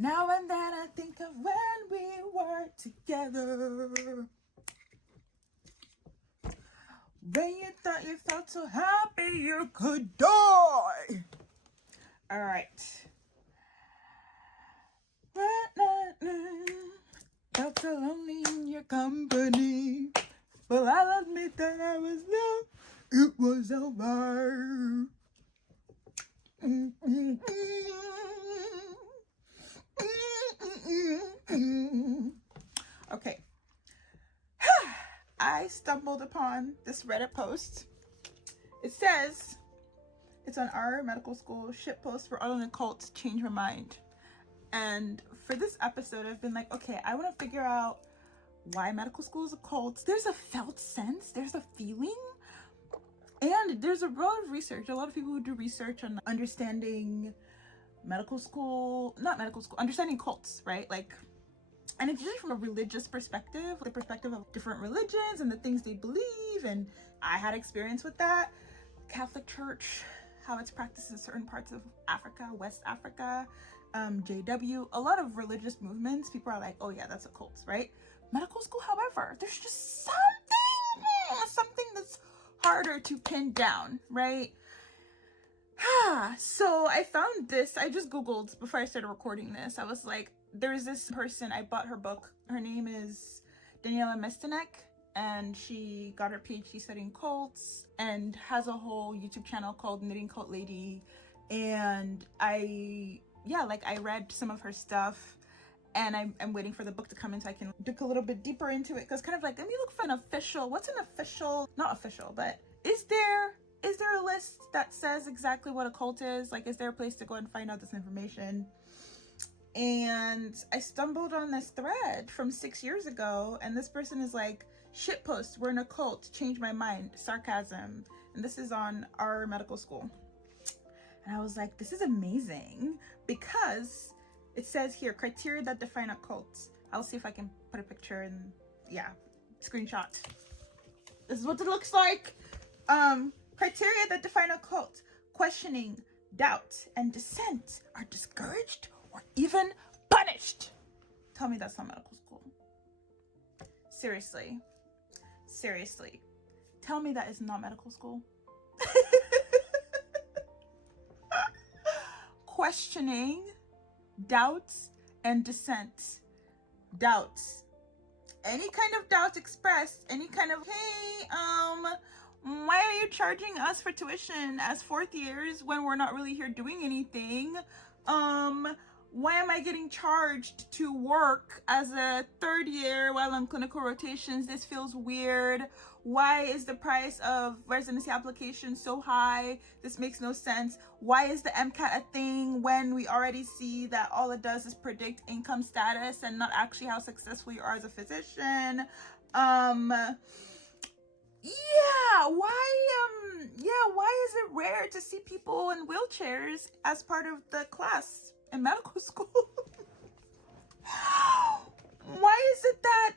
Now and then I think of when we were together. When you thought you felt so happy you could die. All right. Felt so lonely in your company. Well, I'll admit that I was low. It was over. Okay. I stumbled upon this Reddit post. It says, it's on our medical school shit post for all the cults change my mind. And for this episode, I've been like, okay, I want to figure out why medical school is a cult. There's a felt sense, there's a feeling, and there's a lot of research. A lot of people who do research on understanding understanding cults, right? Like, and it's usually from a religious perspective, the perspective of different religions and the things they believe. And I had experience with that. Catholic Church, how it's practiced in certain parts of Africa, West Africa, JW, a lot of religious movements, people are like, oh yeah, that's a cult, right? Medical school, however, there's just something that's harder to pin down, right? So I found this, I just Googled before I started recording this. I was like, there's this person, I bought her book. Her name is Daniela Mestenek, and she got her PhD studying cults and has a whole YouTube channel called Knitting Cult Lady. And I read some of her stuff, and I'm waiting for the book to come in so I can dig a little bit deeper into it. Because kind of like, let me look for what's an official, not official, but is there a list that says exactly what a cult is? Like, is there a place to go and find out this information? And I stumbled on this thread from 6 years ago, and this person is like, shit post, we're in a cult, change my mind, sarcasm. And this is on our medical school. And I was like, this is amazing, because it says here, criteria that define a cult. I'll see if I can put a picture and screenshot. This is what it looks like. Criteria that define a cult: questioning, doubt, and dissent are discouraged or even punished. Tell me that's not medical school. Seriously. Tell me that is not medical school. Questioning, doubts, and dissent. Doubts. Any kind of doubt expressed, any kind of, hey, why are you charging us for tuition as fourth years when we're not really here doing anything? Why am I getting charged to work as a third year while on clinical rotations? This feels weird. Why is the price of residency application so high? This makes no sense. Why is the MCAT a thing when we already see that all it does is predict income status and not actually how successful you are as a physician? Why is it rare to see people in wheelchairs as part of the class in medical school? Why is it that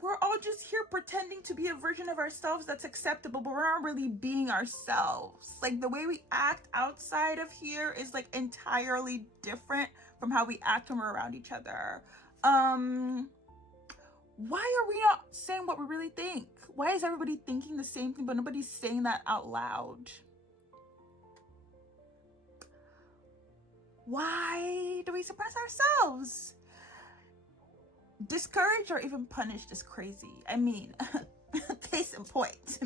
we're all just here pretending to be a version of ourselves that's acceptable, but we're not really being ourselves? Like, the way we act outside of here is like entirely different from how we act when we're around each other. Why are we not saying what we really think? Why is everybody thinking the same thing, but nobody's saying that out loud? Why do we suppress ourselves? Discouraged or even punished is crazy. I mean, case in point.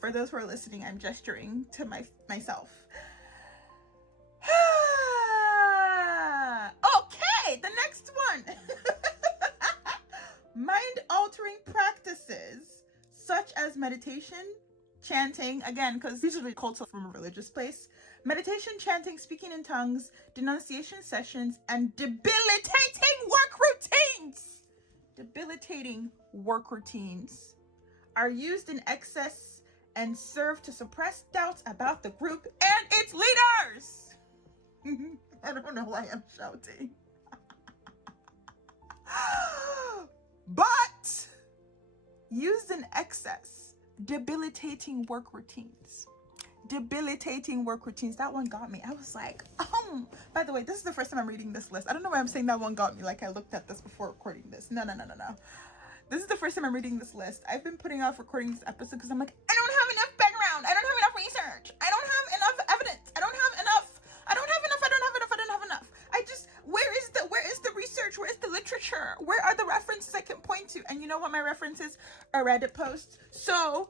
For those who are listening, I'm gesturing to myself. Okay, the next one. Mind-altering practices such as meditation, chanting, again, because usually cults are from a religious place, meditation, chanting, speaking in tongues, denunciation sessions, and debilitating work routines are used in excess and serve to suppress doubts about the group and its leaders. I don't know why I'm shouting. But used in excess, debilitating work routines Debilitating work routines. That one got me. I was like, oh, by the way, this is the first time I'm reading this list. I don't know why I'm saying that one got me, like I looked at this before recording this. No. This is the first time I'm reading this list. I've been putting off recording this episode because I'm like, I don't have enough background. I don't have enough research. I don't have enough evidence. I don't have enough. I just, where is the research? Where is the literature? Where are the references I can point to? And you know what my reference is? A Reddit post. So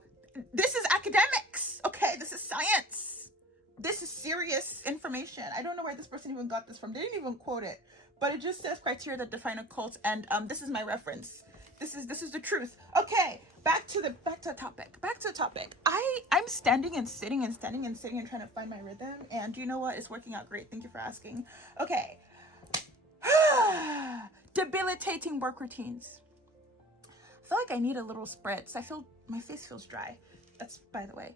this is academics. Okay, this is science. This is serious information. I don't know where this person even got this from. They didn't even quote it, but it just says criteria that define a cult, and this is my reference. This is the truth. Okay, back to the topic. I'm standing and sitting and trying to find my rhythm, and you know what? It's working out great. Thank you for asking. Okay. Debilitating work routines. I feel like I need a little spritz. I feel my face feels dry. That's by the way.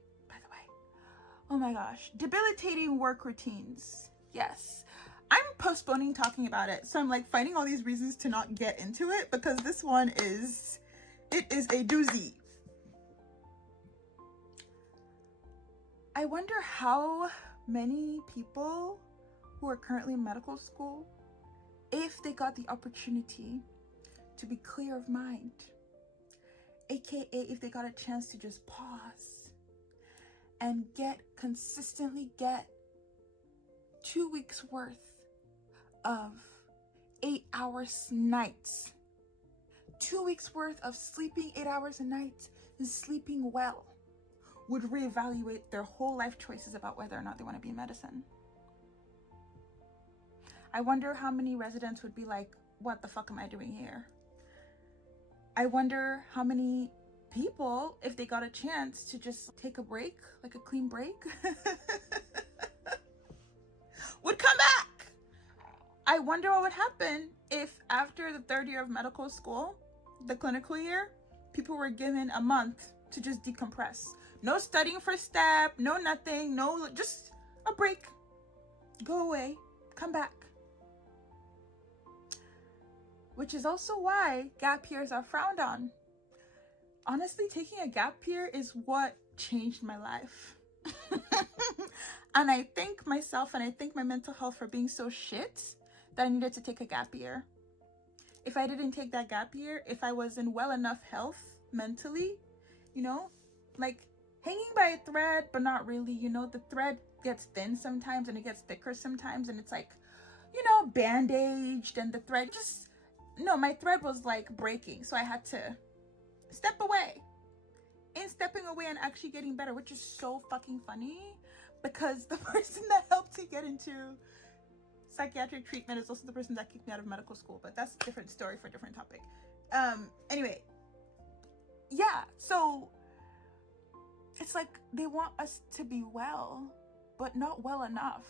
Oh my gosh. Debilitating work routines. Yes. I'm postponing talking about it. So I'm like finding all these reasons to not get into it because this one is a doozy. I wonder how many people who are currently in medical school, if they got the opportunity to be clear of mind, aka if they got a chance to just pause and consistently get 2 weeks worth of 8 hours nights, 2 weeks worth of sleeping 8 hours a night and sleeping well, would reevaluate their whole life choices about whether or not they want to be in medicine. I wonder how many residents would be like, what the fuck am I doing here? I wonder how many people, if they got a chance to just take a break, like a clean break, would come back. I wonder what would happen if after the 3rd year of medical school, the clinical year, people were given a month to just decompress. No studying for STEP, no nothing, no, just a break. Go away, come back. Which is also why gap years are frowned on. Honestly, taking a gap year is what changed my life. And I thank myself and I thank my mental health for being so shit that I needed to take a gap year. If I didn't take that gap year, if I was in well enough health mentally, you know, like hanging by a thread, but not really, you know, the thread gets thin sometimes and it gets thicker sometimes and it's like, you know, bandaged and the thread just, no, my thread was like breaking. So I had to step away. In stepping away and actually getting better, which is so fucking funny because the person that helped me get into psychiatric treatment is also the person that kicked me out of medical school, but that's a different story for a different topic. Anyway, yeah, so it's like they want us to be well, but not well enough.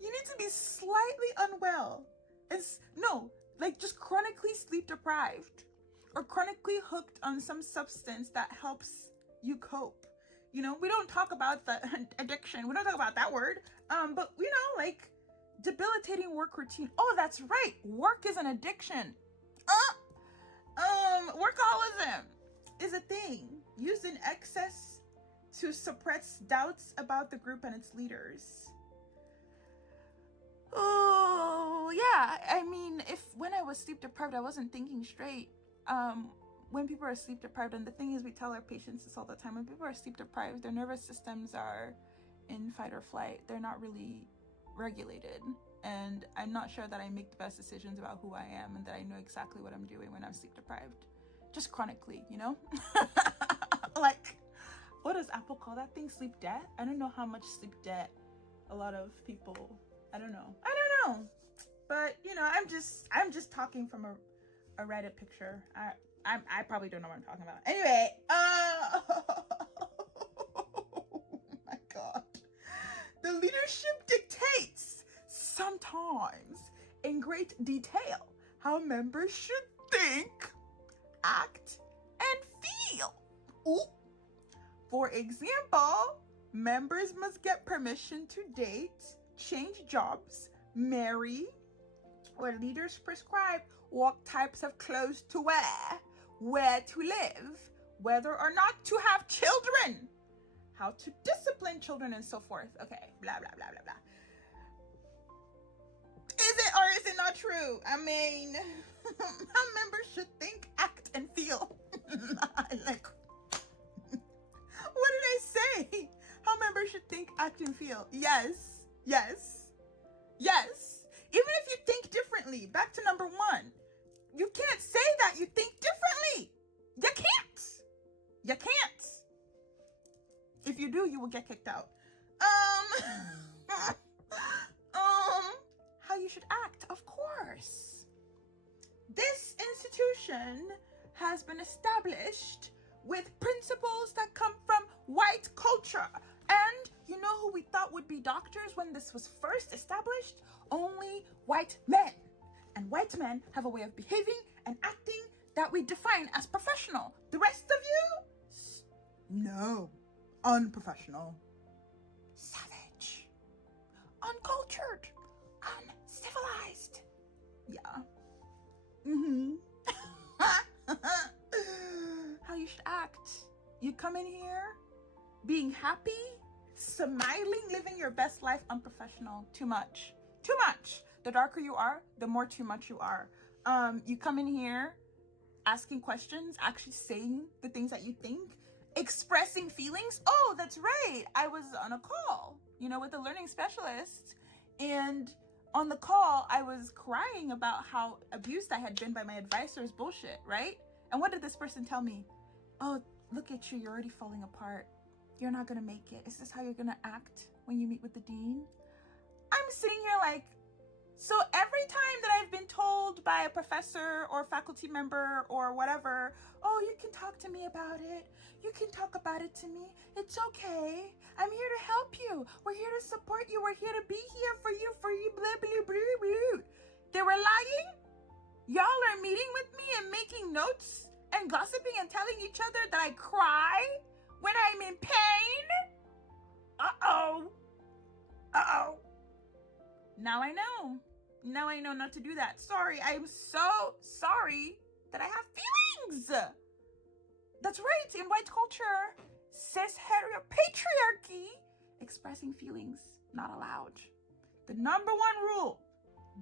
You need to be slightly unwell. Like just chronically sleep deprived or chronically hooked on some substance that helps you cope. You know, we don't talk about the addiction. We don't talk about that word. But you know, like debilitating work routine. Oh, that's right. Work is an addiction. Workaholism is a thing used in excess to suppress doubts about the group and its leaders. Oh, yeah. I mean, when I was sleep deprived, I wasn't thinking straight. When people are sleep deprived, and the thing is, we tell our patients this all the time, when people are sleep deprived, their nervous systems are in fight or flight. They're not really regulated. And I'm not sure that I make the best decisions about who I am and that I know exactly what I'm doing when I'm sleep deprived. Just chronically, you know? Like, what does Apple call that thing? Sleep debt? I don't know how much sleep debt a lot of people, I don't know. But, you know, I'm just talking from a Reddit picture. I probably don't know what I'm talking about. Anyway, oh my God. The leadership dictates, sometimes in great detail, how members should think, act, and feel. Ooh. For example, members must get permission to date, change jobs, marry, or leaders prescribe what types of clothes to wear, where to live, whether or not to have children, how to discipline children, and so forth. Okay, blah, blah, blah, blah, blah. Is it or is it not true? I mean, how members should think, act, and feel. Like, what did I say? How members should think, act, and feel. Yes, yes, yes. Even if you think differently, back to number one, you can't say that you think differently. You can't. You can't. If you do, you will get kicked out. How you should act, of course. This institution has been established with principles that come from white culture. And you know who we thought would be doctors when this was first established? Only white men. And white men have a way of behaving and acting that we define as professional. The rest of you? No. Unprofessional. Savage. Uncultured. Uncivilized. Yeah. How you should act. You come in here being happy, smiling, living your best life. Unprofessional. Too much. Too much. The darker you are, the more too much you are. You come in here asking questions, actually saying the things that you think, expressing feelings. Oh, that's right. I was on a call, with a learning specialist, and on the call, I was crying about how abused I had been by my advisor's bullshit, right? And what did this person tell me? Oh, look at you. You're already falling apart. You're not going to make it. Is this how you're going to act when you meet with the dean? I'm sitting here like, so every time that I've been told by a professor or faculty member or whatever, oh, you can talk to me about it. You can talk about it to me. It's okay. I'm here to help you. We're here to support you. We're here to be here for you, blah, blah, blah, blah. They were lying? Y'all are meeting with me and making notes and gossiping and telling each other that I cry when I'm in pain? Uh-oh. Uh-oh. Now I know. Now I know not to do that. Sorry, I'm so sorry that I have feelings. That's right, in white culture, cis heteropatriarchy, expressing feelings, not allowed. The number one rule,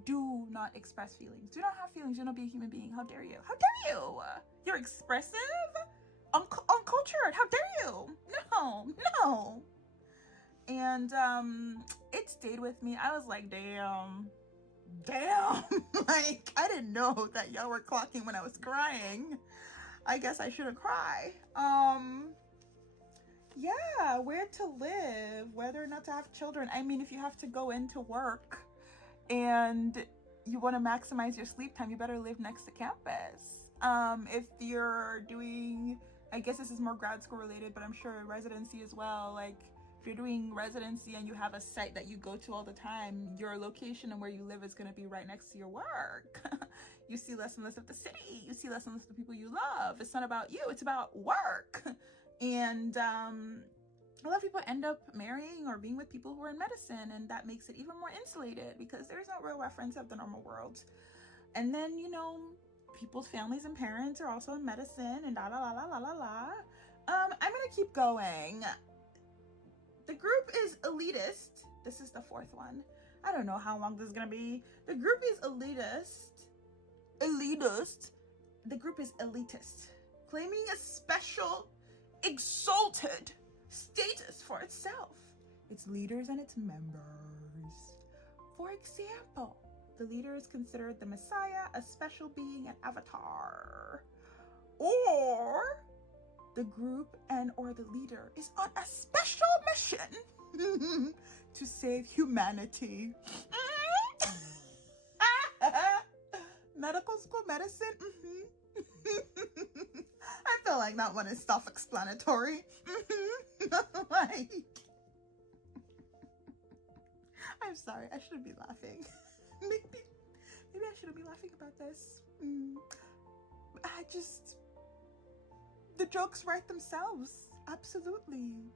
do not express feelings. Do not have feelings, do not be a human being. How dare you? How dare you? You're expressive? Uncultured, how dare you? No. And it stayed with me. I was like, damn. Like, I didn't know that y'all were clocking when I was crying. I guess I shouldn't cry. Yeah, where to live, whether or not to have children. I mean, if you have to go into work and you want to maximize your sleep time, you better live next to campus. If you're doing, I guess this is more grad school related, but I'm sure residency as well, like, if you're doing residency and you have a site that you go to all the time, your location and where you live is going to be right next to your work. You see less and less of the city. You see less and less of the people you love. It's not about you. It's about work. And a lot of people end up marrying or being with people who are in medicine, and that makes it even more insulated because there's no real reference of the normal world. And then, people's families and parents are also in medicine and la la la la la la. I'm going to keep going. The group is elitist. This is the fourth one. I don't know how long this is going to be. The group is elitist. The group is elitist, claiming a special, exalted status for itself, its leaders, and its members. For example, the leader is considered the Messiah, a special being, an avatar. Or the group or the leader is on a special mission to save humanity. Medical school medicine. I feel like that one is self-explanatory. Like, I'm sorry, I shouldn't be laughing. Maybe I shouldn't be laughing about this. The jokes write themselves. Absolutely.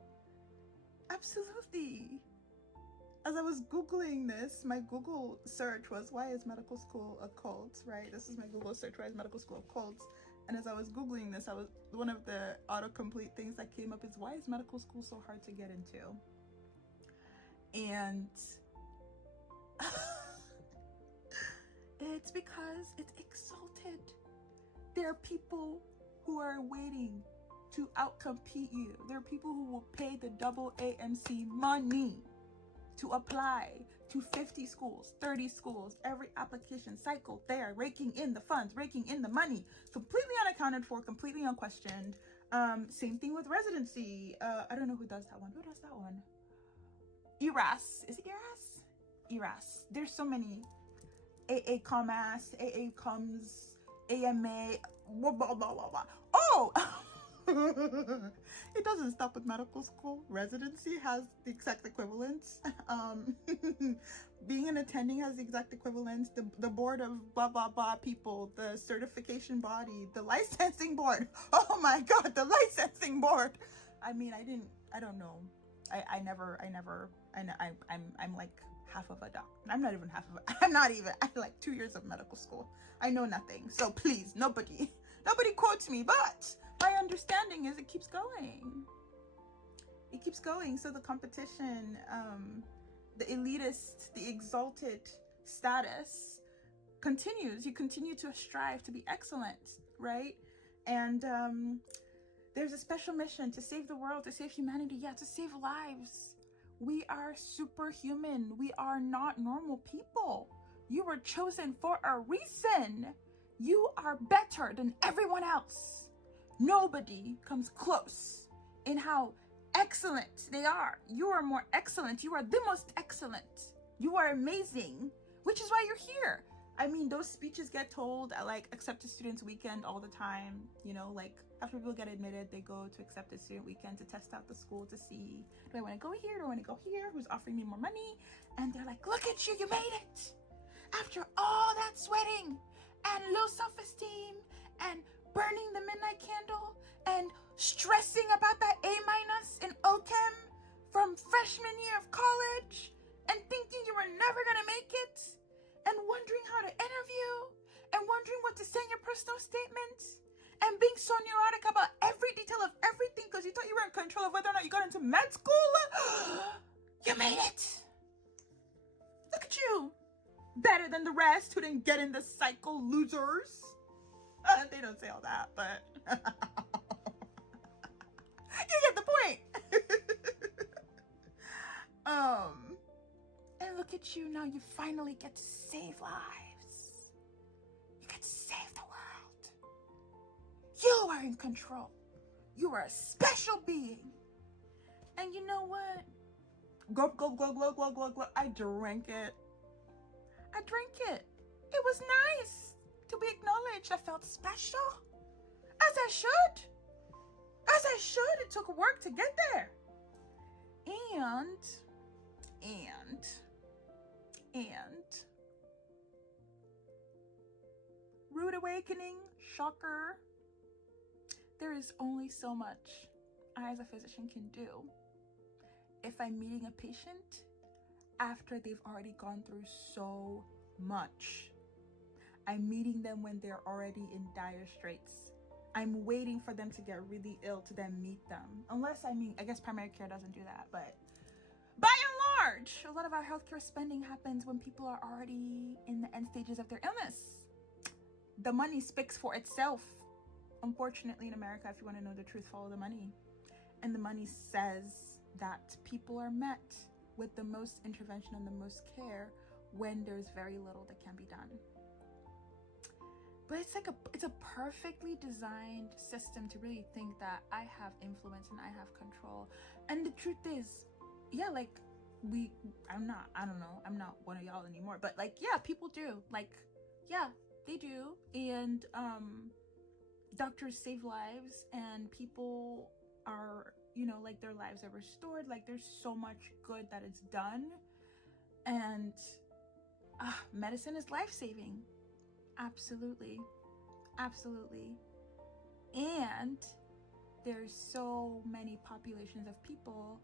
As I was Googling this, my Google search was, why is medical school a cult, right? This is my Google search, why is medical school a cult? And as I was Googling this, one of the autocomplete things that came up is, why is medical school so hard to get into? And it's because it's exalted. There are people who are waiting to outcompete you. There are people who will pay the double AMC money to apply to 50 schools, 30 schools, every application cycle. They are raking in the funds, raking in the money, completely unaccounted for, completely unquestioned. Same thing with residency. I don't know who does that one. Who does that one? ERAS. Is it ERAS? ERAS. There's so many. AA Commas, AA Comes, AMA, blah, blah, blah, blah, blah. Oh! It doesn't stop with medical school. Residency has the exact equivalents. Being an attending has the exact equivalents. The board of blah, blah, blah people, the certification body, the licensing board. Oh my God, the licensing board. I mean, I don't know. I'm like half of a doctor. I'm not even I like 2 years of medical school. I know nothing. So please, nobody quotes me, but my understanding is it keeps going. It keeps going. So the competition, the elitist, the exalted status continues. You continue to strive to be excellent, right? And there's a special mission to save the world, to save humanity, to save lives. We are superhuman. We are not normal people. You were chosen for a reason. You are better than everyone else. Nobody comes close in how excellent they are. You are more excellent. You are the most excellent. You are amazing, which is why you're here. I mean, those speeches get told at like accepted students weekend all the time. You know, like after people get admitted, they go to accepted student weekend to test out the school to see, do I want to go here? Do I want to go here? Who's offering me more money? And they're like, look at you, you made it. After all that sweating and low self-esteem and burning the midnight candle and stressing about that A- in OChem from freshman year of college and thinking you were never gonna make it and wondering how to interview and wondering what to say in your personal statement and being so neurotic about every detail of everything because you thought you were in control of whether or not you got into med school. You made it. Look at you. Better than the rest who didn't get in the cycle, losers. They don't say all that, but you get the point. And look at you now, you finally get to save lives. You get to save the world. You are in control. You are a special being. And you know what? Glug, glug, glug, glug, glug, glug, glug. I drank it. It was nice to be acknowledged. I felt special. As I should. It took work to get there. And rude awakening, shocker. There is only so much I as a physician can do if I'm meeting a patient after they've already gone through so much. I'm meeting them when they're already in dire straits. I'm waiting for them to get really ill to then meet them. Unless, I guess primary care doesn't do that, but by and large, a lot of our healthcare spending happens when people are already in the end stages of their illness. The money speaks for itself. Unfortunately, in America, if you want to know the truth, follow the money. And the money says that people are met with the most intervention and the most care when there's very little that can be done. But it's a perfectly designed system to really think that I have influence and I have control. And the truth is, I'm not one of y'all anymore, but people do. They do. And doctors save lives and people are, their lives are restored. There's so much good that is done. And medicine is life-saving. Absolutely. And there's so many populations of people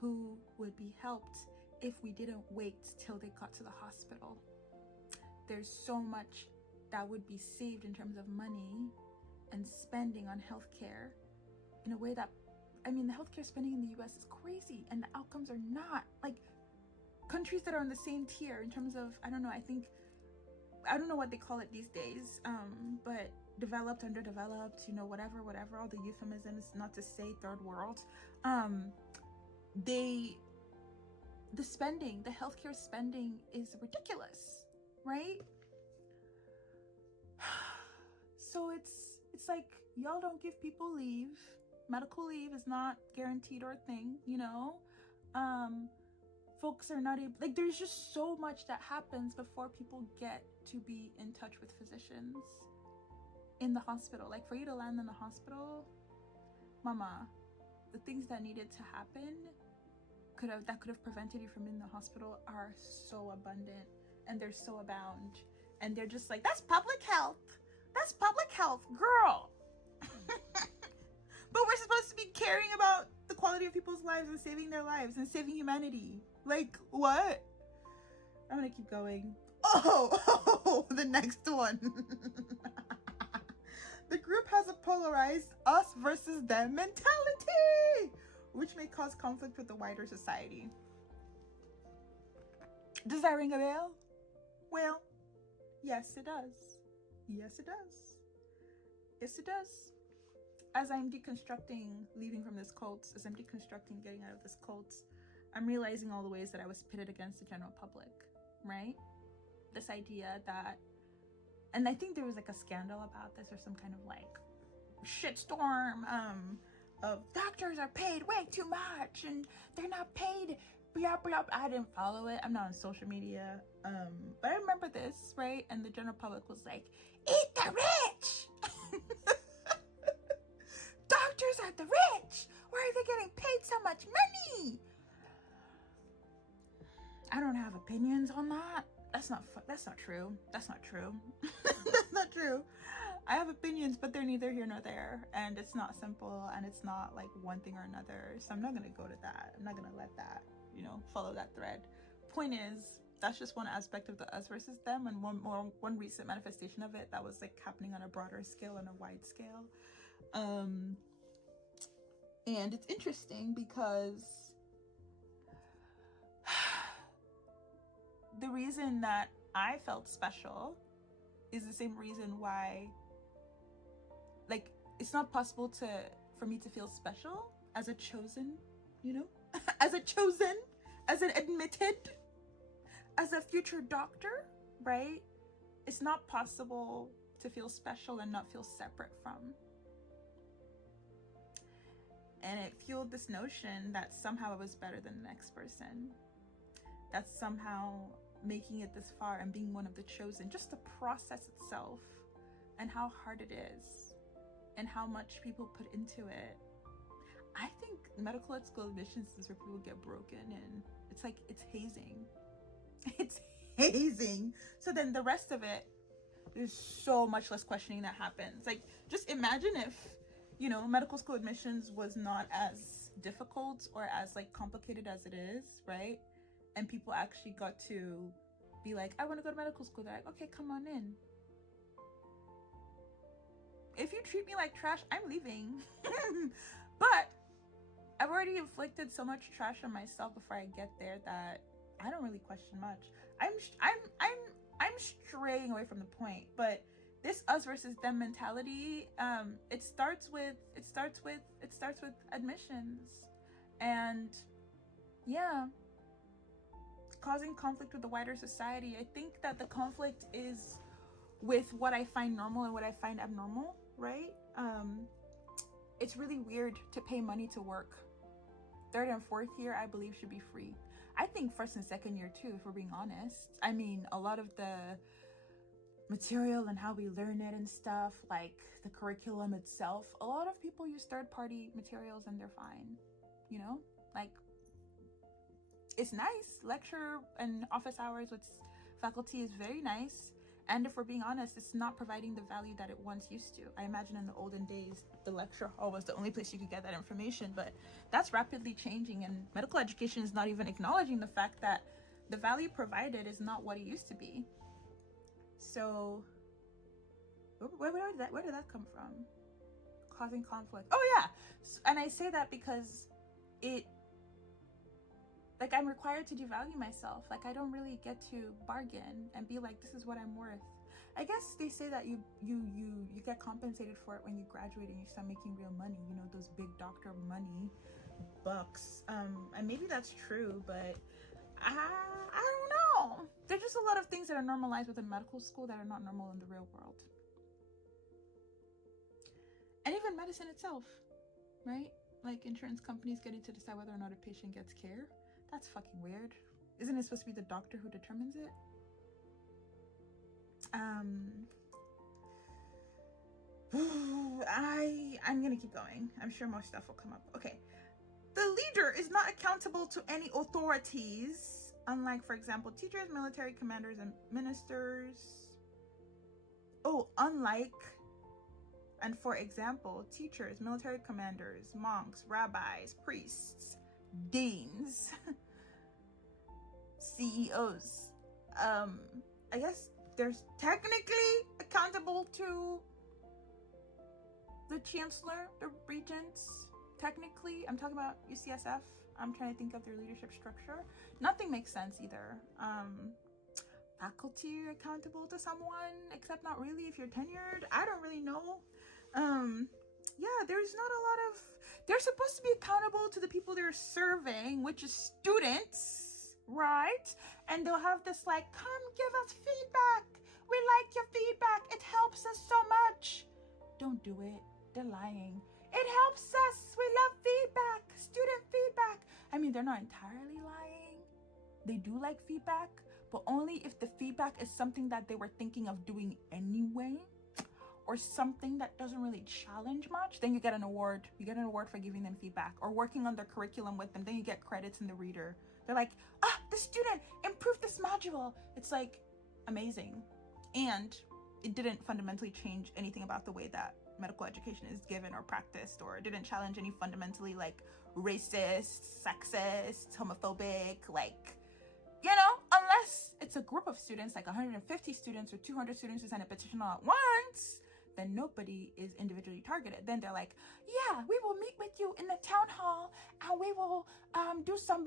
who would be helped if we didn't wait till they got to the hospital. There's so much that would be saved in terms of money and spending on healthcare in a way that, I mean, the healthcare spending in the US is crazy, and the outcomes are not. Like, countries that are on the same tier in terms of, I don't know, I don't know what they call it these days, but developed, underdeveloped, you know, whatever, all the euphemisms, not to say third world, the spending, the healthcare spending is ridiculous, right? So it's like, y'all don't give people leave. Medical leave is not guaranteed or a thing, you know? Folks are not able, like, there's just so much that happens before people get to be in touch with physicians in the hospital. Like, for you to land in the hospital, mama, the things that needed to happen that could have prevented you from in the hospital are so abundant, and they're so abound, and they're just like, that's public health, girl. But we're supposed to be caring about the quality of people's lives and saving their lives and saving humanity. Like, what? I'm gonna keep going. Oh, the next one. The group has a polarized us versus them mentality, which may cause conflict with the wider society. Does that ring a bell? Well, yes, it does. Yes, it does. Yes, it does. As I'm deconstructing leaving from this cult, as I'm deconstructing getting out of this cult, I'm realizing all the ways that I was pitted against the general public, right? This idea that, and I think there was like a scandal about this, or some kind of like shitstorm of doctors are paid way too much and they're not paid. I didn't follow it. I'm not on social media. But I remember this, right? And the general public was like, eat the rich! Doctors are the rich! Why are they getting paid so much money? I don't have opinions on that. That's not true. That's not true. That's not true. I have opinions, but they're neither here nor there. And it's not simple, and it's not like one thing or another. So I'm not going to go to that. I'm not going to let that, you know, follow that thread. Point is, that's just one aspect of the us versus them, and one recent manifestation of it that was like happening on a broader scale, on a wide scale. And it's interesting because the reason that I felt special is the same reason why, like, it's not possible for me to feel special as a chosen, you know, as an admitted, as a future doctor, right? It's not possible to feel special and not feel separate from. And it fueled this notion that somehow I was better than the next person. That somehow making it this far and being one of the chosen, just the process itself and how hard it is and how much people put into it. I think medical school admissions is where people get broken, and it's like, it's hazing. It's hazing. So then the rest of it, there's so much less questioning that happens. Like, just imagine if, you know, medical school admissions was not as difficult or as like complicated as it is, right? And people actually got to be like, I want to go to medical school. They're like, okay, come on in. If you treat me like trash, I'm leaving. But I've already inflicted so much trash on myself before I get there that I don't really question much. I'm straying away from the point, but this us versus them mentality, it starts with admissions, and yeah, causing conflict with the wider society. I think that the conflict is with what I find normal and what I find abnormal, right? It's really weird to pay money to work. Third and fourth year, I believe, should be free. I think first and second year too, if we're being honest. I mean, a lot of the material and how we learn it and stuff, like the curriculum itself, a lot of people use third-party materials and they're fine, you know? Like, it's nice. Lecture and office hours with faculty is very nice. And if we're being honest, it's not providing the value that it once used to. I imagine in the olden days, the lecture hall was the only place you could get that information, but that's rapidly changing, and medical education is not even acknowledging the fact that the value provided is not what it used to be. So where did that come from? causing conflict. Oh yeah, and I say that because it, like, I'm required to devalue myself. Like, I don't really get to bargain and be like, this is what I'm worth. I guess they say that you get compensated for it when you graduate and you start making real money, you know, those big doctor money bucks. And maybe that's true, but I don't know. There's just a lot of things that are normalized within medical school that are not normal in the real world. And even medicine itself, right? Like, insurance companies getting to decide whether or not a patient gets care. That's fucking weird. Isn't it supposed to be the doctor who determines it? I'm gonna keep going. I'm sure more stuff will come up. Okay. The leader is not accountable to any authorities, unlike, for example, teachers, military commanders, and ministers. Oh, unlike, and for example, teachers, military commanders, monks, rabbis, priests, deans, CEOs. I guess there's technically accountable to the chancellor, the regents. Technically, I'm talking about UCSF. I'm trying to think of their leadership structure. Nothing makes sense either. Faculty are accountable to someone, except not really if you're tenured. I don't really know. Yeah, there's not a lot of, they're supposed to be accountable to the people they're serving, which is students, right? And they'll have this like, come give us feedback. We like your feedback. It helps us so much. Don't do it. They're lying. It helps us. We love feedback, student feedback. I mean, they're not entirely lying. They do like feedback, but only if the feedback is something that they were thinking of doing anyway, or something that doesn't really challenge much. Then you get an award. You get an award for giving them feedback or working on their curriculum with them. Then you get credits in the reader. They're like, the student improved this module. It's like amazing. And it didn't fundamentally change anything about the way that medical education is given or practiced, or it didn't challenge any fundamentally like racist, sexist, homophobic, like, you know, unless it's a group of students, like 150 students or 200 students who sign a petition all at once, then nobody is individually targeted. Then they're like, yeah, we will meet with you in the town hall and we will do some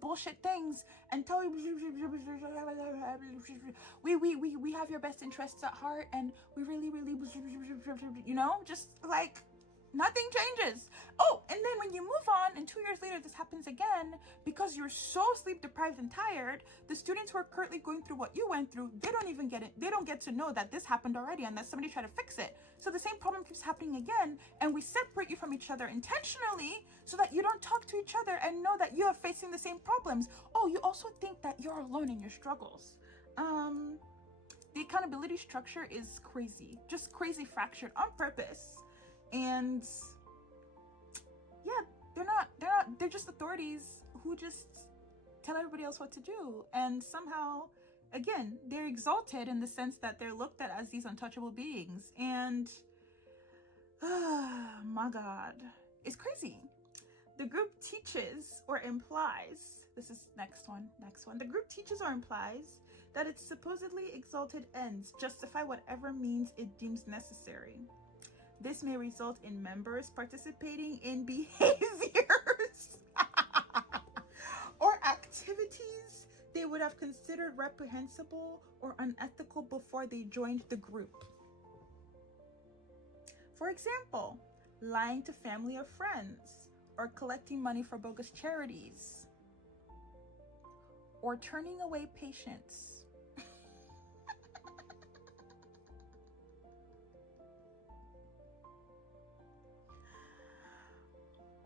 bullshit things and tell you we have your best interests at heart and we really, you know, just like nothing changes. Oh, and then when you move on and 2 years later this happens again, because you're so sleep deprived and tired, the students who are currently going through what you went through, they don't even get it. They don't get to know that this happened already and that somebody tried to fix it. So the same problem keeps happening again, and we separate you from each other intentionally so that you don't talk to each other and know that you are facing the same problems. Oh, you also think that you're alone in your struggles. The accountability structure is crazy, just crazy fractured on purpose. And yeah, they're just authorities who just tell everybody else what to do. And somehow, again, they're exalted in the sense that they're looked at as these untouchable beings. And my God, it's crazy. The group teaches or implies, this is next one. The group teaches or implies that its supposedly exalted ends justify whatever means it deems necessary. This may result in members participating in behaviors or activities they would have considered reprehensible or unethical before they joined the group. For example, lying to family or friends, or collecting money for bogus charities, or turning away patients.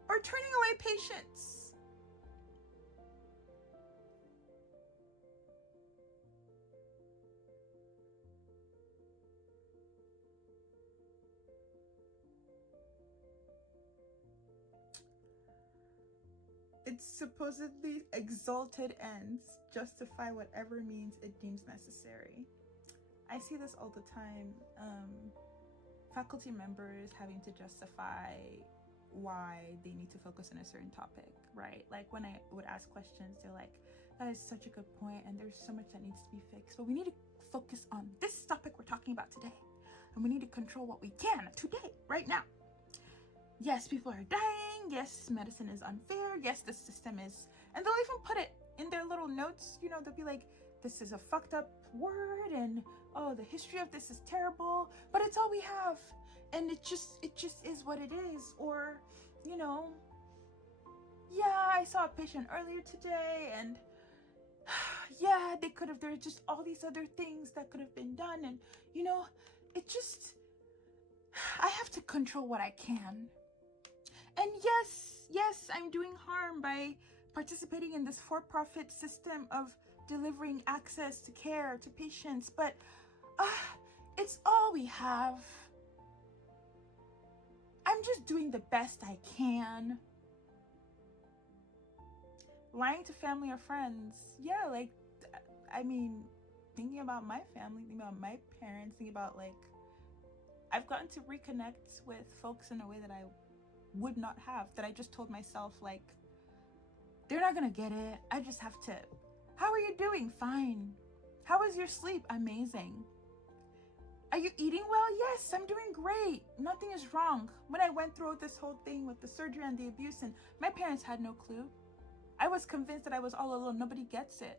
Or turning away patients. Its supposedly exalted ends justify whatever means it deems necessary. I see this all the time. Faculty members having to justify why they need to focus on a certain topic, right? Like when I would ask questions, they're like, that is such a good point and there's so much that needs to be fixed, but we need to focus on this topic we're talking about today. and we need to control what we can today, right now. Yes, people are dying. Yes, medicine is unfair. Yes, the system is, and they'll even put it in their little notes, you know, they'll be like, this is a fucked up word, and oh, the history of this is terrible, but it's all we have, and it just is what it is. Or, you know, yeah, I saw a patient earlier today, and yeah, they could have, there's just all these other things that could have been done, and you know, it just, I have to control what I can. And yes, I'm doing harm by participating in this for-profit system of delivering access to care to patients, but it's all we have. I'm just doing the best I can. Lying to family or friends, yeah, like, I mean, thinking about my family, thinking about my parents, thinking about, like, I've gotten to reconnect with folks in a way that I would not have, that I just told myself, like, they're not gonna get it. I just have to. How are you doing? Fine. How was your sleep? Amazing. Are you eating well? Yes, I'm doing great. Nothing is wrong. When I went through this whole thing with the surgery and the abuse, and my parents had no clue. I was convinced that I was all alone. Nobody gets it.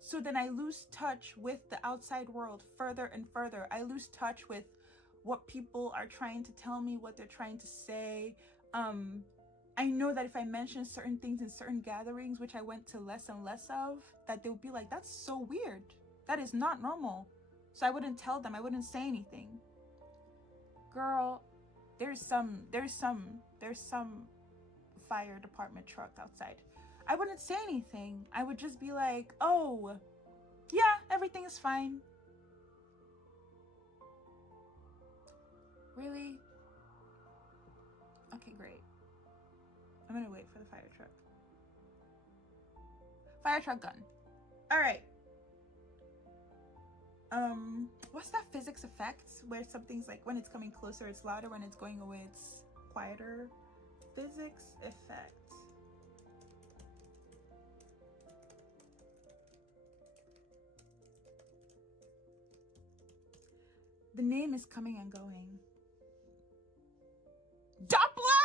So then I lose touch with the outside world further and further. I lose touch with what people are trying to tell me, what they're trying to say. I know that if I mention certain things in certain gatherings, which I went to less and less of, that they would be like, that's so weird. That is not normal. So I wouldn't tell them. I wouldn't say anything. Girl, there's some fire department truck outside. I wouldn't say anything. I would just be like, oh, yeah, everything is fine. Really? Okay, great. I'm gonna wait for the fire truck. Fire truck gun. All right. What's that physics effect where something's like, when it's coming closer, it's louder, when it's going away, it's quieter? Physics effect. The name is coming and going. Doppler!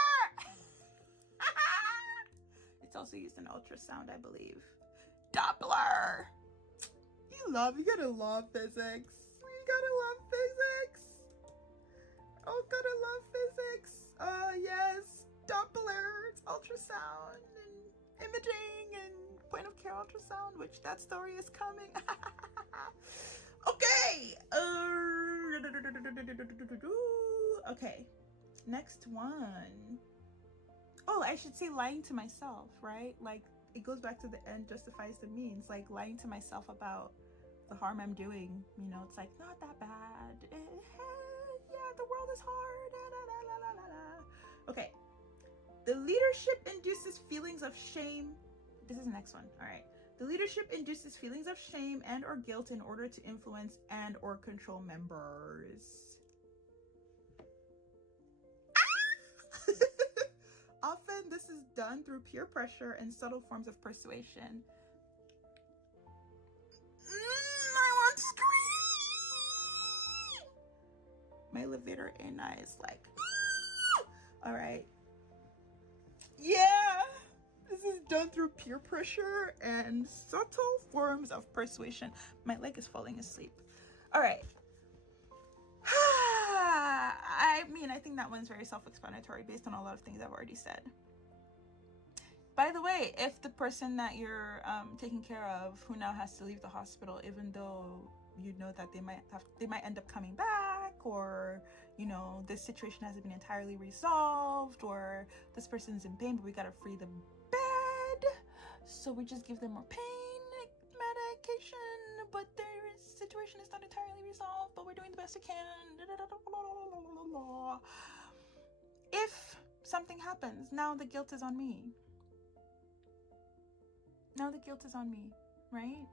It's also used in ultrasound, I believe. Doppler! You gotta love physics. You gotta love physics. Oh, gotta love physics. Yes, Doppler, it's ultrasound and imaging and point of care ultrasound, which that story is coming. Okay. Okay. Next one. Oh, I should say lying to myself, right? Like, it goes back to the end justifies the means. Like, lying to myself about the harm I'm doing. You know, it's like, not that bad. Yeah, the world is hard. Okay. The leadership induces feelings of shame. This is the next one. All right. The leadership induces feelings of shame and or guilt in order to influence and or control members. Often this is done through peer pressure and subtle forms of persuasion. I want to scream! My levator ani is like, all right. Yeah. This is done through peer pressure and subtle forms of persuasion. My leg is falling asleep. All right. I mean, I think that one's very self-explanatory based on a lot of things I've already said. By the way, if the person that you're taking care of who now has to leave the hospital, even though you know that they might end up coming back, or you know this situation hasn't been entirely resolved, or this person's in pain, but we gotta free the bed, so we just give them more pain medication, but their situation is not entirely resolved, but we're doing the best we can. If something happens, now the guilt is on me. Now the guilt is on me, right?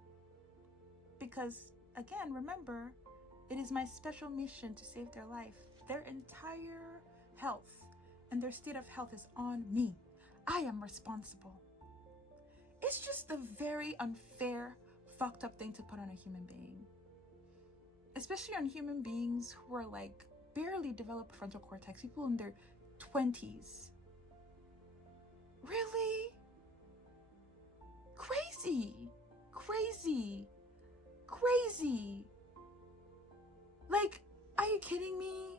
Because again, remember, it is my special mission to save their life. Their entire health and their state of health is on me. I am responsible. It's just a very unfair, fucked up thing to put on a human being. Especially on human beings who are like barely develop a frontal cortex, people in their 20s. Really? Crazy. Like, are you kidding me?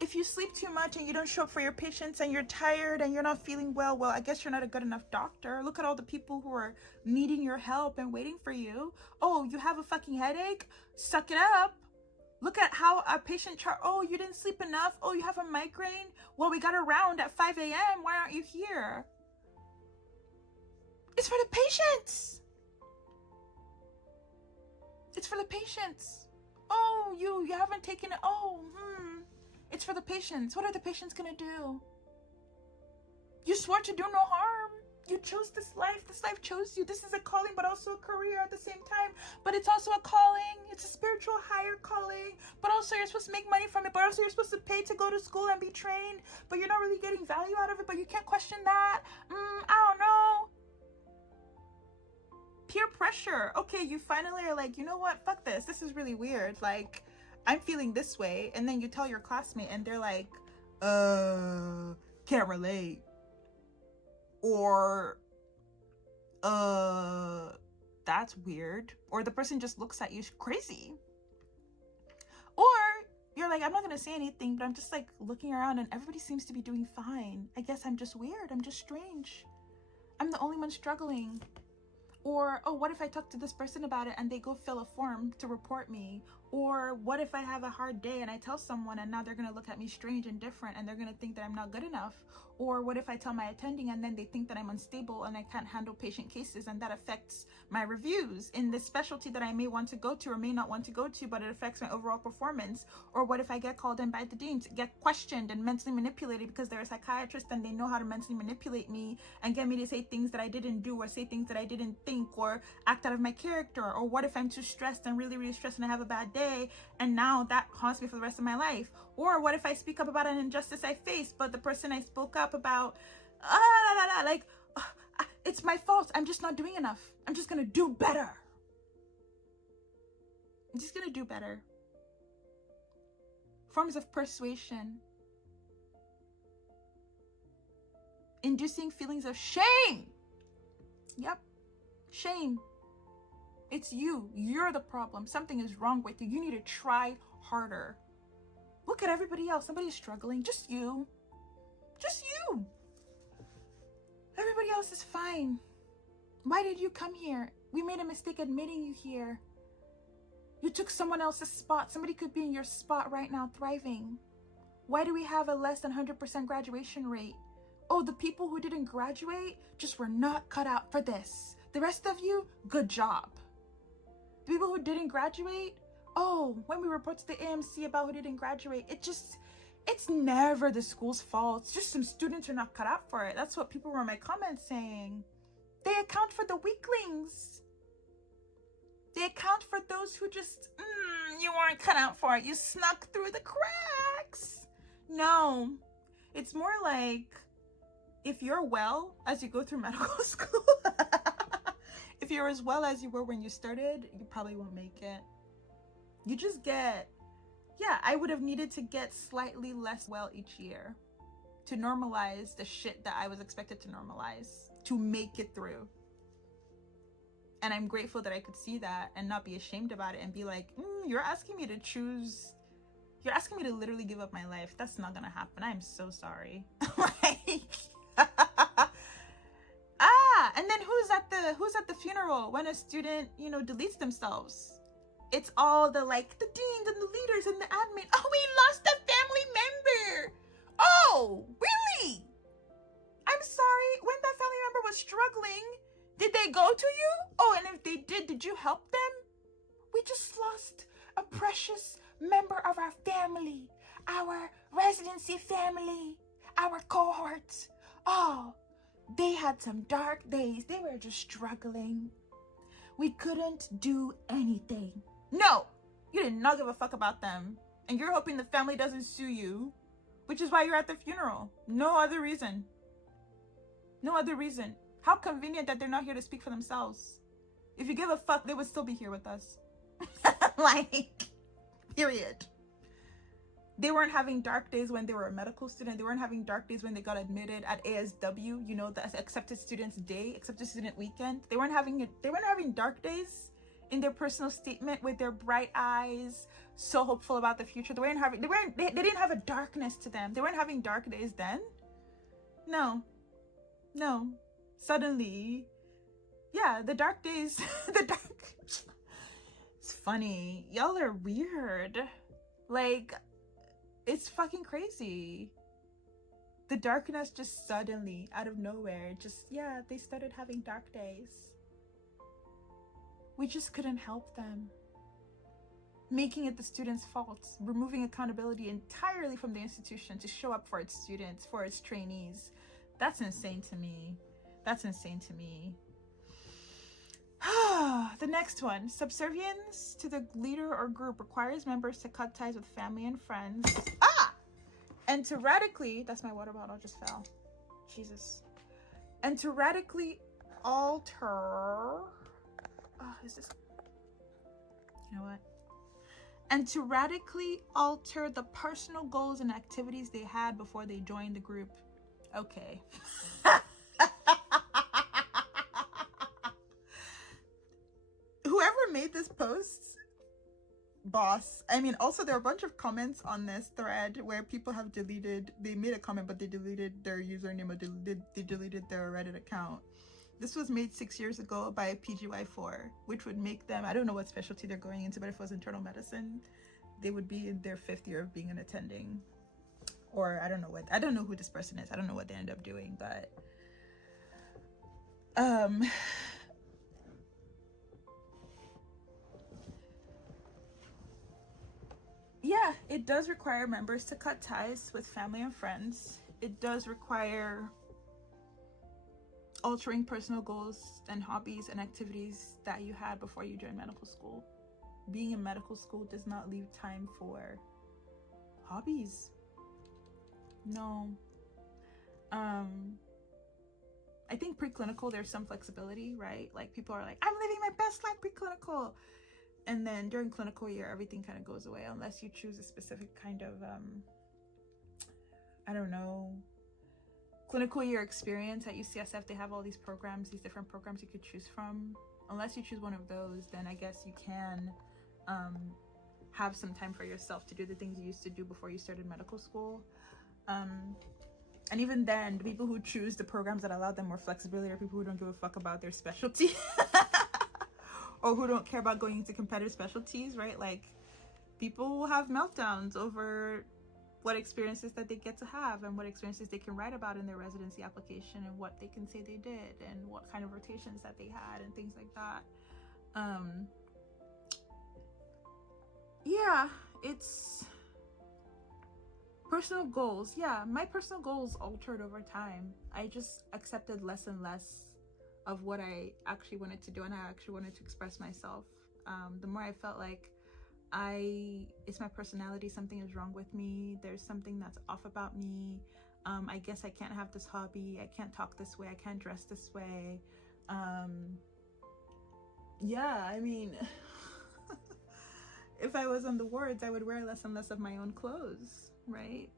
If you sleep too much and you don't show up for your patients and you're tired and you're not feeling well, I guess you're not a good enough doctor. Look at all the people who are needing your help and waiting for you. Oh, you have a fucking headache? Suck it up. Look at how a patient chart. Oh, you didn't sleep enough. Oh, you have a migraine. Well, we got a round at 5 a.m. Why aren't you here? It's for the patients. It's for the patients. Oh, you haven't taken it. Oh, It's for the patients. What are the patients gonna do? You swore to do no harm. You chose this life. This life chose you. This is a calling, but also a career at the same time. But it's also a calling. It's a spiritual higher calling. But also you're supposed to make money from it. But also you're supposed to pay to go to school and be trained. But you're not really getting value out of it. But you can't question that. I don't know. Peer pressure. Okay, you finally are like, you know what? Fuck this. This is really weird. Like, I'm feeling this way. And then you tell your classmate and they're like, can't relate. Or, that's weird. Or the person just looks at you crazy. Or you're like, I'm not going to say anything, but I'm just like looking around and everybody seems to be doing fine. I guess I'm just weird. I'm just strange. I'm the only one struggling. Or, oh, what if I talk to this person about it and they go fill a form to report me? Or what if I have a hard day and I tell someone and now they're going to look at me strange and different and they're going to think that I'm not good enough? Or what if I tell my attending and then they think that I'm unstable and I can't handle patient cases and that affects my reviews in the specialty that I may want to go to or may not want to go to, but it affects my overall performance? Or what if I get called in by the deans, get questioned and mentally manipulated because they're a psychiatrist and they know how to mentally manipulate me and get me to say things that I didn't do or say things that I didn't think or act out of my character? Or what if I'm too stressed and really stressed and I have a bad day and now that haunts me for the rest of my life? Or what if I speak up about an injustice I faced, but the person I spoke up about, it's my fault. I'm just not doing enough. I'm just gonna do better. I'm just gonna do better. Forms of persuasion. Inducing feelings of shame. Yep. Shame. It's you. You're the problem. Something is wrong with you. You need to try harder. Look at everybody else. Somebody's struggling. Just you. Just you. Everybody else is fine. Why did you come here? We made a mistake admitting you here. You took someone else's spot. Somebody could be in your spot right now thriving. Why do we have a less than 100% graduation rate? Oh, the people who didn't graduate just were not cut out for this. The rest of you, good job. The people who didn't graduate, oh, when we report to the AMC about who didn't graduate, it's never the school's fault. It's just some students are not cut out for it. That's what people were in my comments saying. They account for the weaklings. They account for those who just, you weren't cut out for it. You snuck through the cracks. No, it's more like if you're well as you go through medical school, if you're as well as you were when you started, you probably won't make it. You just get, I would have needed to get slightly less well each year to normalize the shit that I was expected to normalize to make it through. And I'm grateful that I could see that and not be ashamed about it and be like, you're asking me to choose, you're asking me to literally give up my life. That's not gonna happen. I'm so sorry. And then who's at the funeral when a student, deletes themselves? It's all the deans and the leaders and the admin. Oh, we lost a family member. Oh, really? I'm sorry. When that family member was struggling, did they go to you? Oh, and if they did you help them? We just lost a precious member of our family, our residency family, our cohort. Oh, they had some dark days. They were just struggling. We couldn't do anything. No, you did not give a fuck about them. And you're hoping the family doesn't sue you, which is why you're at the funeral. No other reason. No other reason. How convenient that they're not here to speak for themselves. If you give a fuck, they would still be here with us. Like, period. They weren't having dark days when they were a medical student. They weren't having dark days when they got admitted at ASW, you know, the Accepted Students Day, Accepted Student Weekend. They weren't having dark days in their personal statement with their bright eyes, so hopeful about the future. They didn't have a darkness to them. They weren't having dark days then. No. Suddenly, yeah, the dark days, it's funny. Y'all are weird. Like, it's fucking crazy. The darkness just suddenly, out of nowhere, they started having dark days. We just couldn't help them. Making it the students' fault, removing accountability entirely from the institution to show up for its students, for its trainees. That's insane to me. The next one, subservience to the leader or group requires members to cut ties with family and friends. And to radically, that's my water bottle just fell. Jesus. And to radically alter, you know what? And to radically alter the personal goals and activities they had before they joined the group. Okay. Whoever made this post, boss. I mean, also there are a bunch of comments on this thread where people have they made a comment, but they deleted their username or they deleted their Reddit account. This was made 6 years ago by PGY4, which would make them, I don't know what specialty they're going into, but if it was internal medicine, they would be in their 5th year of being an attending. Or I don't know who this person is. I don't know what they end up doing, but yeah, it does require members to cut ties with family and friends. It does require altering personal goals and hobbies and activities that you had before you joined medical school. Being in medical school does not leave time for hobbies. No. I think preclinical, there's some flexibility, right? Like, people are like, I'm living my best life preclinical. And then during clinical year, everything kind of goes away unless you choose a specific kind of, I don't know, clinical year experience. At UCSF, they have all these programs, these different programs you could choose from. Unless you choose one of those, then I guess you can have some time for yourself to do the things you used to do before you started medical school. And even then, the people who choose the programs that allow them more flexibility are people who don't give a fuck about their specialty. Or who don't care about going into competitive specialties, right? Like, people will have meltdowns over what experiences that they get to have and what experiences they can write about in their residency application and what they can say they did and what kind of rotations that they had and things like that. Yeah, it's personal goals. Yeah, my personal goals altered over time. I just accepted less and less of what I actually wanted to do and I actually wanted to express myself. The more I felt like it's my personality, something is wrong with me, there's something that's off about me, I guess I can't have this hobby, I can't talk this way, I can't dress this way. Yeah, I mean, if I was on the wards, I would wear less and less of my own clothes, right?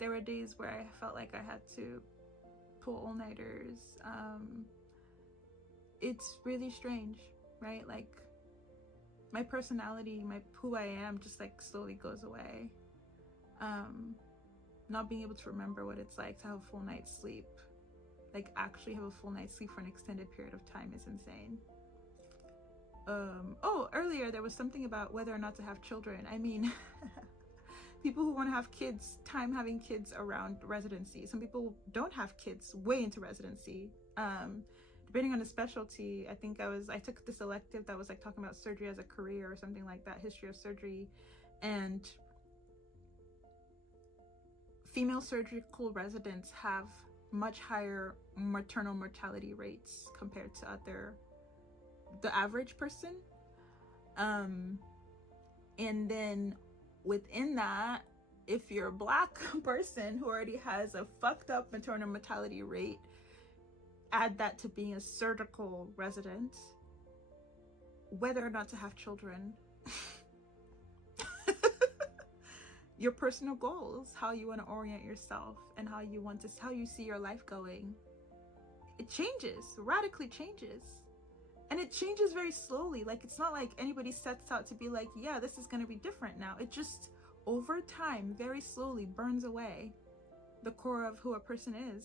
There were days where I felt like I had to pull all-nighters. It's really strange, right? Like, my personality, who I am just like slowly goes away. Not being able to remember what it's like to have a full night's sleep, like actually have a full night's sleep for an extended period of time, is insane. Earlier there was something about whether or not to have children. I mean, people who want to have kids, time having kids around residency. Some people don't have kids way into residency. Depending on the specialty, I think I took this elective that was like talking about surgery as a career or something like that, history of surgery, and female surgical residents have much higher maternal mortality rates compared to the average person. And then within that, if you're a Black person who already has a fucked up maternal mortality rate, add that to being a surgical resident, whether or not to have children. Your personal goals, how you want to orient yourself, and how you see your life going. It changes, radically changes. And it changes very slowly. Like, it's not like anybody sets out to be like, yeah, this is going to be different now. It just, over time, very slowly burns away the core of who a person is.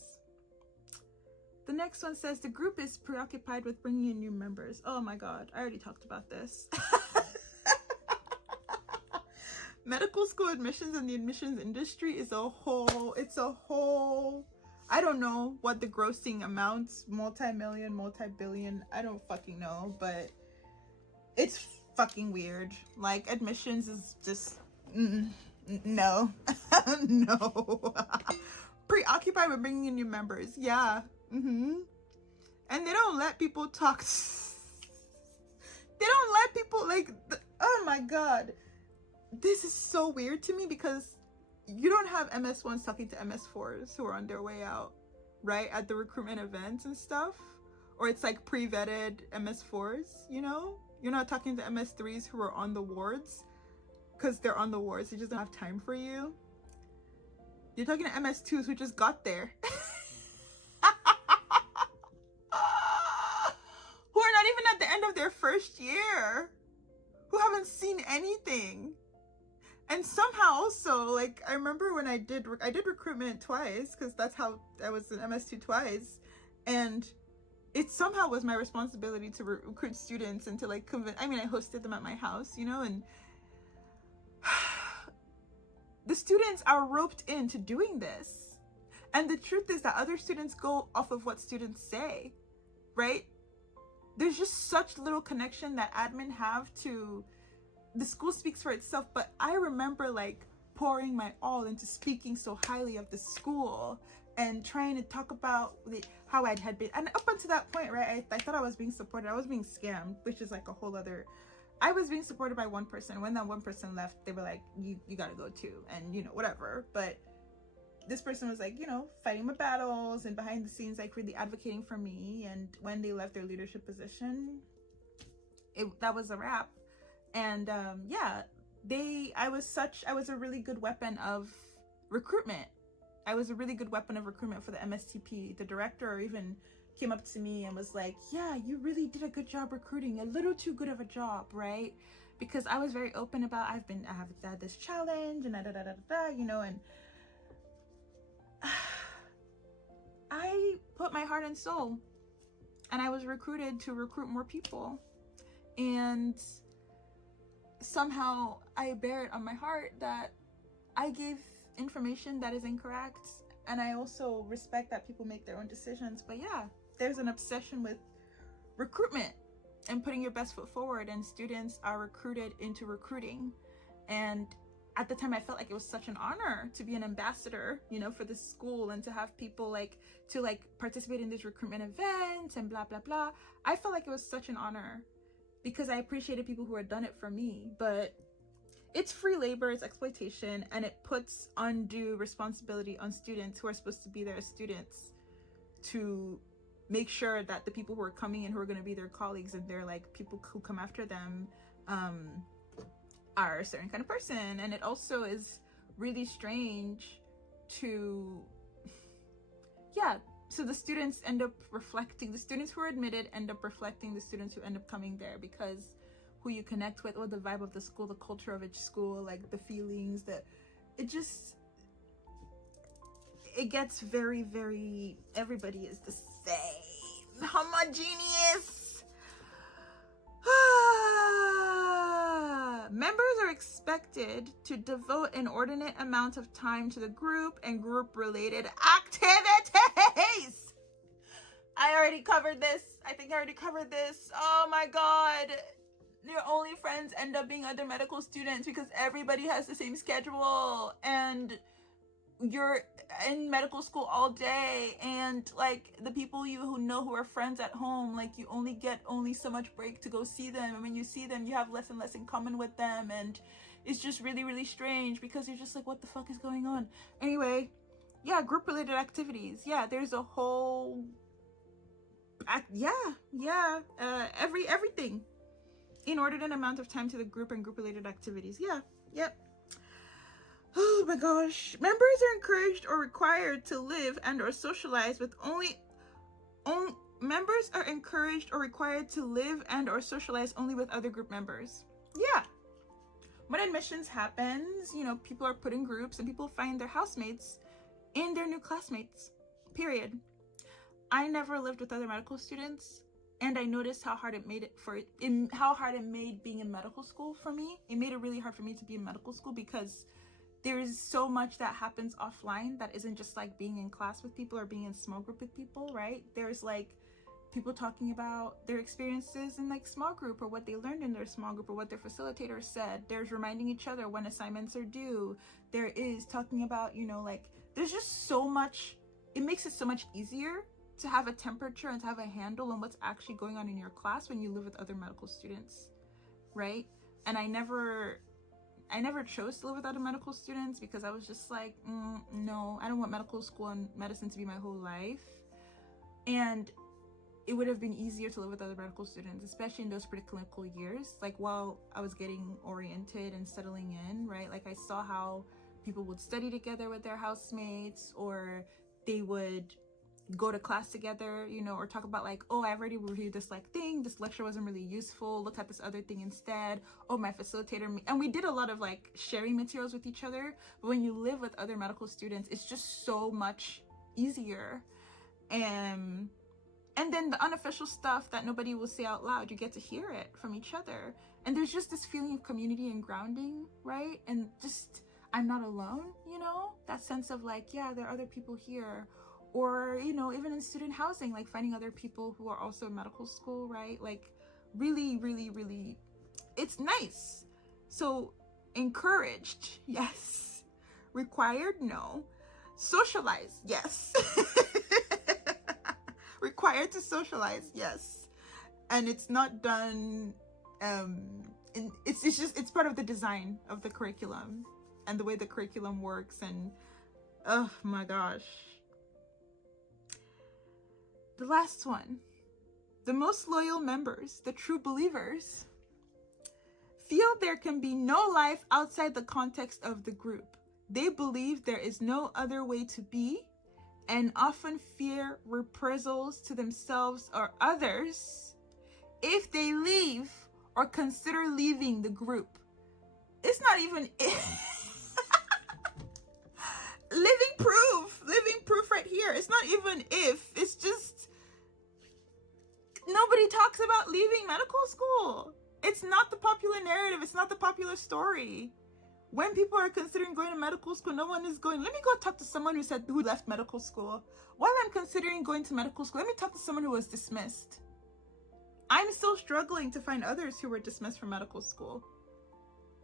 The next one says, the group is preoccupied with bringing in new members. Oh my God, I already talked about this. Medical school admissions and the admissions industry is a whole, I don't know what the grossing amounts, multi-million, multi-billion, I don't fucking know, but it's fucking weird. Like, admissions is just, no, no. Preoccupied with bringing in new members, yeah, and they don't let people talk, they don't let people, like, oh my God. This is so weird to me because you don't have MS1s talking to MS4s who are on their way out, right? At the recruitment events and stuff. Or it's like pre-vetted MS4s, you know? You're not talking to MS3s who are on the wards because they're on the wards. They just don't have time for you. You're talking to MS2s who just got there. Who are not even at the end of their first year. Who haven't seen anything. And somehow also, like, I remember when I did recruitment twice, because that's how I was an MS2 twice, and it somehow was my responsibility to recruit students and to, like, convince, I mean, I hosted them at my house, you know, and the students are roped into doing this. And the truth is that other students go off of what students say, right? There's just such little connection that admin have to the school speaks for itself, but I remember like pouring my all into speaking so highly of the school and trying to talk about how I had been, and up until that point, right, I thought I was being supported. I was being scammed, which is like a whole other, I was being supported by one person. When that one person left, they were like, you gotta go too, and you know, whatever. But this person was like, you know, fighting my battles and behind the scenes, like really advocating for me. And when they left their leadership position, that was a wrap. And yeah, I was a really good weapon of recruitment. I was a really good weapon of recruitment for the MSTP. The director even came up to me and was like, yeah, you really did a good job recruiting, a little too good of a job, right? Because I was very open about, I have had this challenge and you know, and I put my heart and soul, and I was recruited to recruit more people. And somehow I bear it on my heart that I gave information that is incorrect, and I also respect that people make their own decisions. But yeah, there's an obsession with recruitment and putting your best foot forward, and students are recruited into recruiting. And at the time I felt like it was such an honor to be an ambassador, you know, for the school, and to have people like participate in these recruitment events and blah blah blah. I felt like it was such an honor because I appreciated people who had done it for me. But it's free labor, it's exploitation, and it puts undue responsibility on students who are supposed to be there as students to make sure that the people who are coming in, who are going to be their colleagues and they're like people who come after them, are a certain kind of person. And it also is really strange to, yeah, so the students end up reflecting, the students who are admitted end up reflecting the students who end up coming there, because who you connect with, or the vibe of the school, the culture of each school, like the feelings, that it gets very, very, everybody is the same, homogeneous. Members are expected to devote an inordinate amount of time to the group and group-related activities. I already covered this. I think I already covered this. Oh my God. Your only friends end up being other medical students because everybody has the same schedule, and you're in medical school all day, and like the people who are friends at home, like you only get so much break to go see them, and when you see them you have less and less in common with them, and it's just really, really strange because you're just like, what the fuck is going on? Anyway, yeah, group related activities, yeah, there's a whole everything. inordinate amount of time to the group and group-related activities. Yeah, yep. Oh my gosh. Members are encouraged or required to live and or socialize with members are encouraged or required to live and or socialize only with other group members. Yeah. When admissions happens, you know, people are put in groups and people find their housemates in their new classmates, period. I never lived with other medical students, and I noticed how hard it made being in medical school for me. It made it really hard for me to be in medical school because there is so much that happens offline that isn't just like being in class with people or being in small group with people, right? There's like people talking about their experiences in like small group or what they learned in their small group or what their facilitator said. There's reminding each other when assignments are due. There is talking about, you know, like there's just so much. It makes it so much easier to have a temperature and to have a handle on what's actually going on in your class when you live with other medical students, right? And I never chose to live with other medical students because I was just like, no, I don't want medical school and medicine to be my whole life. And it would have been easier to live with other medical students, especially in those preclinical years, like while I was getting oriented and settling in, right? Like I saw how people would study together with their housemates, or they would go to class together, you know, or talk about like, oh, I've already reviewed this like thing, this lecture wasn't really useful, look at this other thing instead. Oh, my facilitator, and we did a lot of like sharing materials with each other. But when you live with other medical students, it's just so much easier. And then the unofficial stuff that nobody will say out loud, you get to hear it from each other. And there's just this feeling of community and grounding, right? And just, I'm not alone, you know? That sense of like, yeah, there are other people here. Or, you know, even in student housing, like finding other people who are also in medical school, right? Like really, really, really, it's nice. So encouraged, yes. Required, no. Socialize, yes. Required to socialize, yes. And it's not done, it's part of the design of the curriculum and the way the curriculum works. And oh my gosh. The last one, the most loyal members, the true believers, feel there can be no life outside the context of the group. They believe there is no other way to be and often fear reprisals to themselves or others if they leave or consider leaving the group. It's not even living proof right here. It's not even if, it's just nobody talks about leaving medical school. It's not the popular narrative. It's not the popular story. When people are considering going to medical school, no one is going, let me go talk to someone who left medical school. While I'm considering going to medical school, let me talk to someone who was dismissed. I'm still struggling to find others who were dismissed from medical school.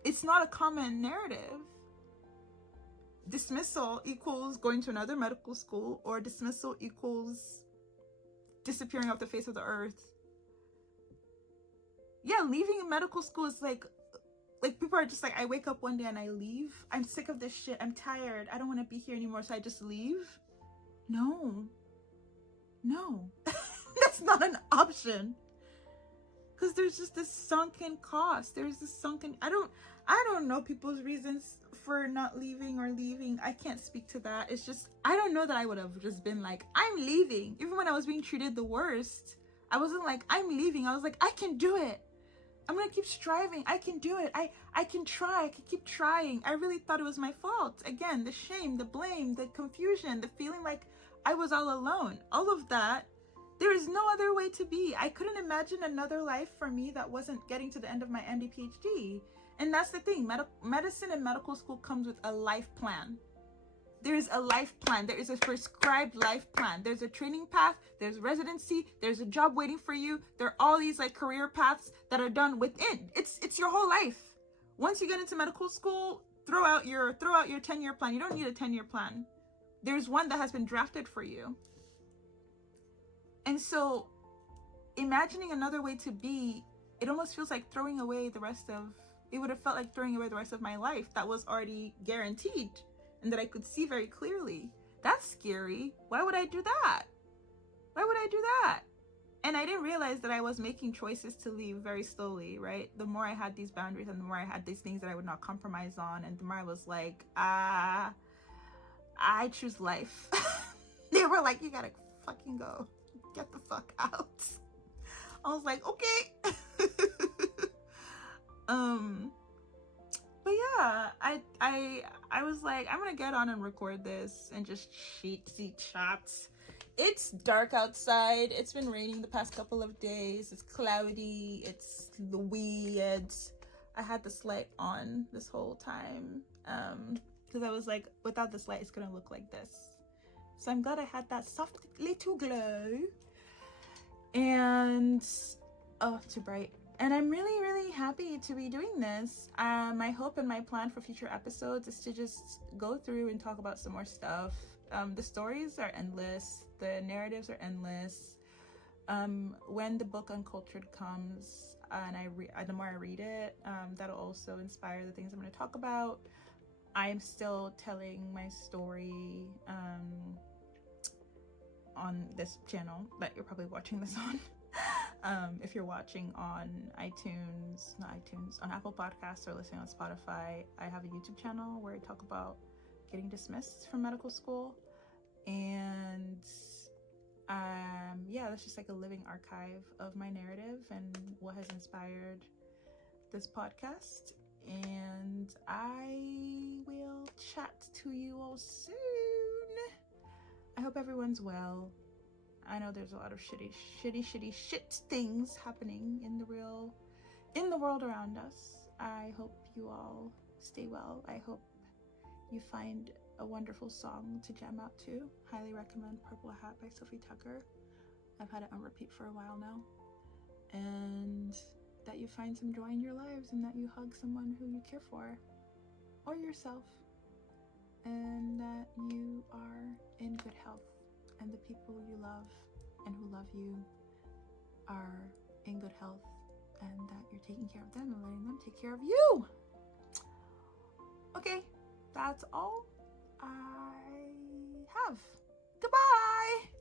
It's not a common narrative. Dismissal equals going to another medical school, or dismissal equals disappearing off the face of the earth. Yeah, leaving medical school is like people are just like, I wake up one day and I leave. I'm sick of this shit. I'm tired. I don't want to be here anymore, so I just leave. No. That's not an option. Because there's just this sunken cost. There's this sunken, I don't know people's reasons for not leaving or leaving. I can't speak to that. It's just, I don't know that I would have just been like, I'm leaving. Even when I was being treated the worst, I wasn't like, I'm leaving. I was like, I can do it. I'm gonna keep striving. I can do it. I can try. I can keep trying. I really thought it was my fault. Again, the shame, the blame, the confusion, the feeling like I was all alone. All of that. There is no other way to be. I couldn't imagine another life for me that wasn't getting to the end of my MD PhD. And that's the thing. Medicine and medical school comes with a life plan. There is a life plan. There is a prescribed life plan. There's a training path. There's residency. There's a job waiting for you. There are all these like career paths that are done within. It's your whole life. Once you get into medical school, throw out your 10-year plan. You don't need a 10-year plan. There's one that has been drafted for you. And so imagining another way to be, it almost feels like throwing away the rest of, it would have felt like throwing away the rest of my life that was already guaranteed and that I could see very clearly. That's scary. Why would I do that? Why would I do that? And I didn't realize that I was making choices to leave very slowly, right? The more I had these boundaries and the more I had these things that I would not compromise on, and the more I was like, I choose life. They were like, you gotta fucking go. Get the fuck out. I was like, okay. But yeah, I was like, I'm gonna get on and record this and just see chats. It's dark outside. It's been raining the past couple of days. It's cloudy. It's weird. I had this light on this whole time because I was like, without this light, it's gonna look like this. So I'm glad I had that soft little glow. And oh, too bright. And I'm really, really happy to be doing this. My hope and my plan for future episodes is to just go through and talk about some more stuff. The stories are endless. The narratives are endless. When the book Uncultured comes and the more I read it, that'll also inspire the things I'm going to talk about. I'm still telling my story on this channel that you're probably watching this on. If you're watching on on Apple Podcasts or listening on Spotify, I have a YouTube channel where I talk about getting dismissed from medical school. And yeah, that's just like a living archive of my narrative and what has inspired this podcast. And I will chat to you all soon. I hope everyone's well. I know there's a lot of shit things happening in the world around us. I hope you all stay well. I hope you find a wonderful song to jam out to. Highly recommend Purple Hat by Sophie Tucker. I've had it on repeat for a while now. And that you find some joy in your lives and that you hug someone who you care for or yourself. And that you are in good health. And the people you love and who love you are in good health, and that you're taking care of them and letting them take care of you. Okay, that's all I have. Goodbye.